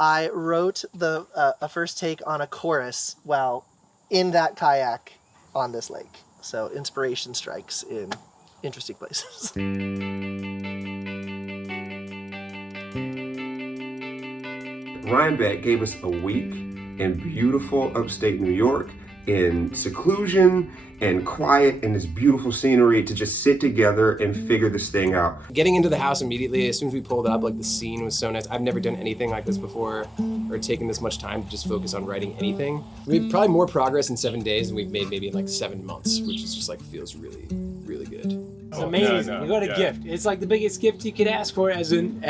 I wrote a first take on a chorus while in that kayak on this lake. So inspiration strikes in interesting places. Rhinebeck gave us a week in beautiful upstate New York in seclusion and quiet and this beautiful scenery to just sit together and figure this thing out. Getting into the house immediately, as soon as we pulled up, like the scene was so nice. I've never done anything like this before or taken this much time to just focus on writing anything. We made probably more progress in 7 days than we've made maybe in like 7 months, which is just like feels really, really good. It's amazing. We got a gift. It's like the biggest gift you could ask for as an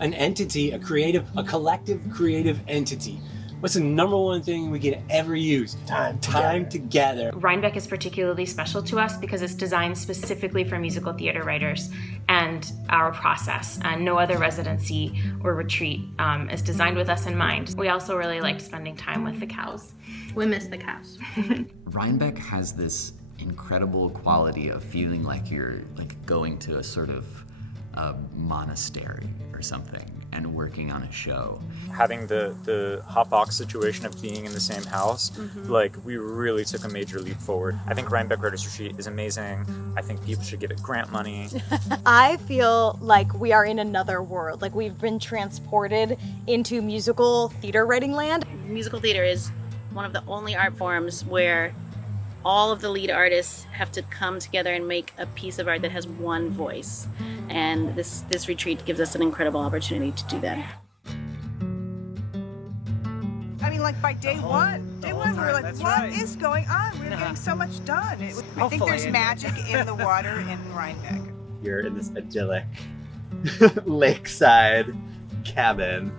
entity, a collective creative entity. What's the number one thing we could ever use? Time together. Rhinebeck is particularly special to us because it's designed specifically for musical theater writers and our process. And no other residency or retreat is designed with us in mind. We also really liked spending time with the cows. We miss the cows. Rhinebeck has this incredible quality of feeling like you're like going to a sort of monastery or something and working on a show. Having the hotbox situation of being in the same house, like we really took a major leap forward. I think Rhinebeck Writers Retreat is amazing. I think people should give it grant money. I feel like we are in another world, like we've been transported into musical theater writing land. Musical theater is one of the only art forms where all of the lead artists have to come together and make a piece of art that has one voice. And this retreat gives us an incredible opportunity to do that. I mean, like by day one we were like, what is going on? We're getting so much done. I think there's magic in the water in Rhinebeck. You're in this idyllic lakeside cabin.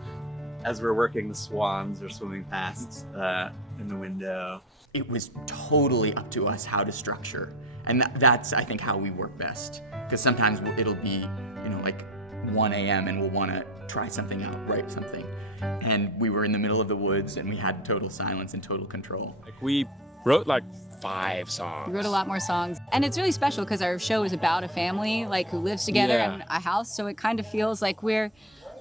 As we're working, the swans are swimming past in the window. It was totally up to us how to structure. And that's, I think, how we work best. Because sometimes it'll be, like 1 a.m. and we'll want to try something out, write something. And we were in the middle of the woods and we had total silence and total control. Like we wrote like 5 songs. We wrote a lot more songs. And it's really special because our show is about a family like who lives together in a house. So it kind of feels like we're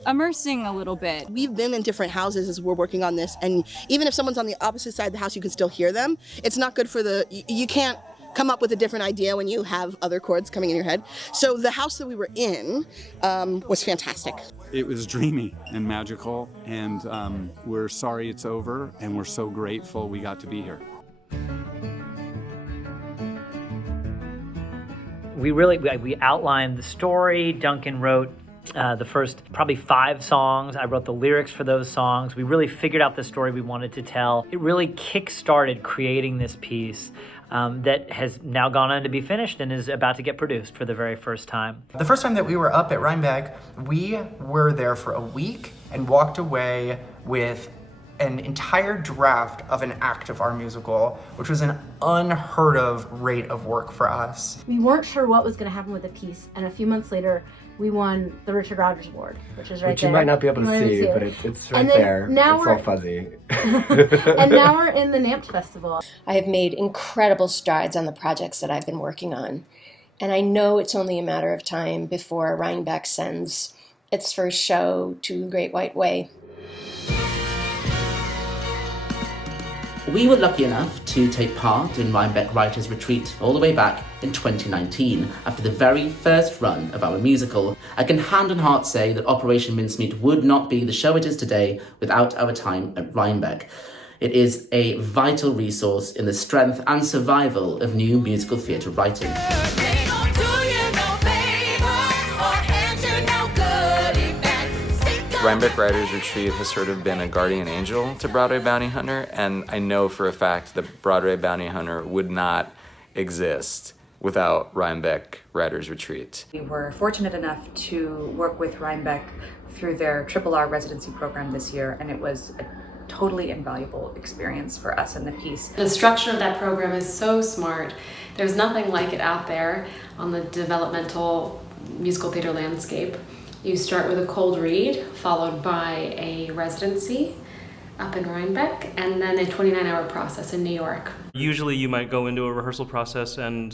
immersing a little bit. We've been in different houses as we're working on this, and even if someone's on the opposite side of the house, you can still hear them. It's not good for you can't come up with a different idea when you have other chords coming in your head. So the house that we were in was fantastic. It was dreamy and magical, and we're sorry it's over, and we're so grateful we got to be here. We outlined the story. Duncan wrote the first probably 5 songs. I wrote the lyrics for those songs. We really figured out the story we wanted to tell. It really kick-started creating this piece that has now gone on to be finished and is about to get produced for the very first time. The first time that we were up at Rhinebeck, we were there for a week and walked away with an entire draft of an act of our musical, which was an unheard of rate of work for us. We weren't sure what was going to happen with the piece, and a few months later, we won the Richard Rodgers Award, which is right there. Which you might not be able to see, but it's right there. Now it's all fuzzy. And now we're in the NAMT Festival. I have made incredible strides on the projects that I've been working on. And I know it's only a matter of time before Rhinebeck sends its first show to Great White Way. We were lucky enough to take part in Rhinebeck Writers Retreat all the way back in 2019, after the very first run of our musical. I can hand on heart say that Operation Mincemeat would not be the show it is today without our time at Rhinebeck. It is a vital resource in the strength and survival of new musical theatre writing. Rhinebeck Writers Retreat has sort of been a guardian angel to Broadway Bounty Hunter, and I know for a fact that Broadway Bounty Hunter would not exist without Rhinebeck Writers Retreat. We were fortunate enough to work with Rhinebeck through their RRR residency program this year, and it was a totally invaluable experience for us and the piece. The structure of that program is so smart. There's nothing like it out there on the developmental musical theater landscape. You start with a cold read, followed by a residency up in Rhinebeck, and then a 29-hour process in New York. Usually you might go into a rehearsal process and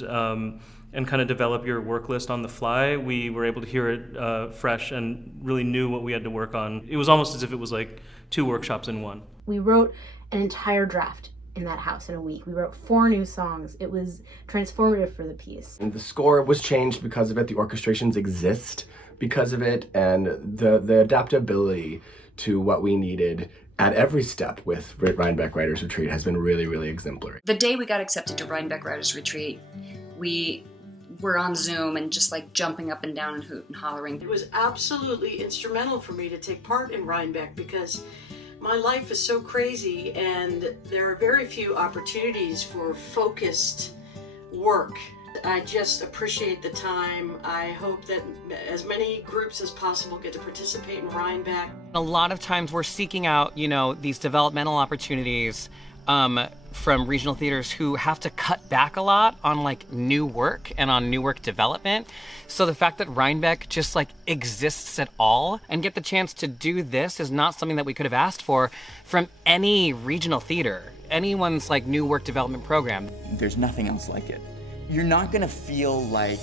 and kind of develop your work list on the fly, we were able to hear it fresh and really knew what we had to work on. It was almost as if it was like 2 workshops in one. We wrote an entire draft in that house in a week. We wrote 4 new songs. It was transformative for the piece. And the score was changed because of it. The orchestrations exist because of it, and the adaptability to what we needed at every step with Rhinebeck Writers Retreat has been really, really exemplary. The day we got accepted to Rhinebeck Writers Retreat, we were on Zoom and just like jumping up and down and hooting and hollering. It was absolutely instrumental for me to take part in Rhinebeck because my life is so crazy and there are very few opportunities for focused work. I just appreciate the time. I hope that as many groups as possible get to participate in Rhinebeck. A lot of times we're seeking out, these developmental opportunities from regional theaters who have to cut back a lot on like new work and on new work development. So the fact that Rhinebeck just like exists at all and get the chance to do this is not something that we could have asked for from any regional theater, anyone's like new work development program. There's nothing else like it. You're not gonna feel like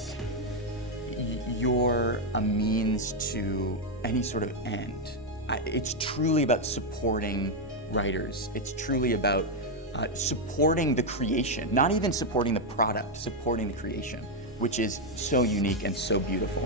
you're a means to any sort of end. It's truly about supporting writers. It's truly about supporting the creation, not even supporting the product, supporting the creation, which is so unique and so beautiful.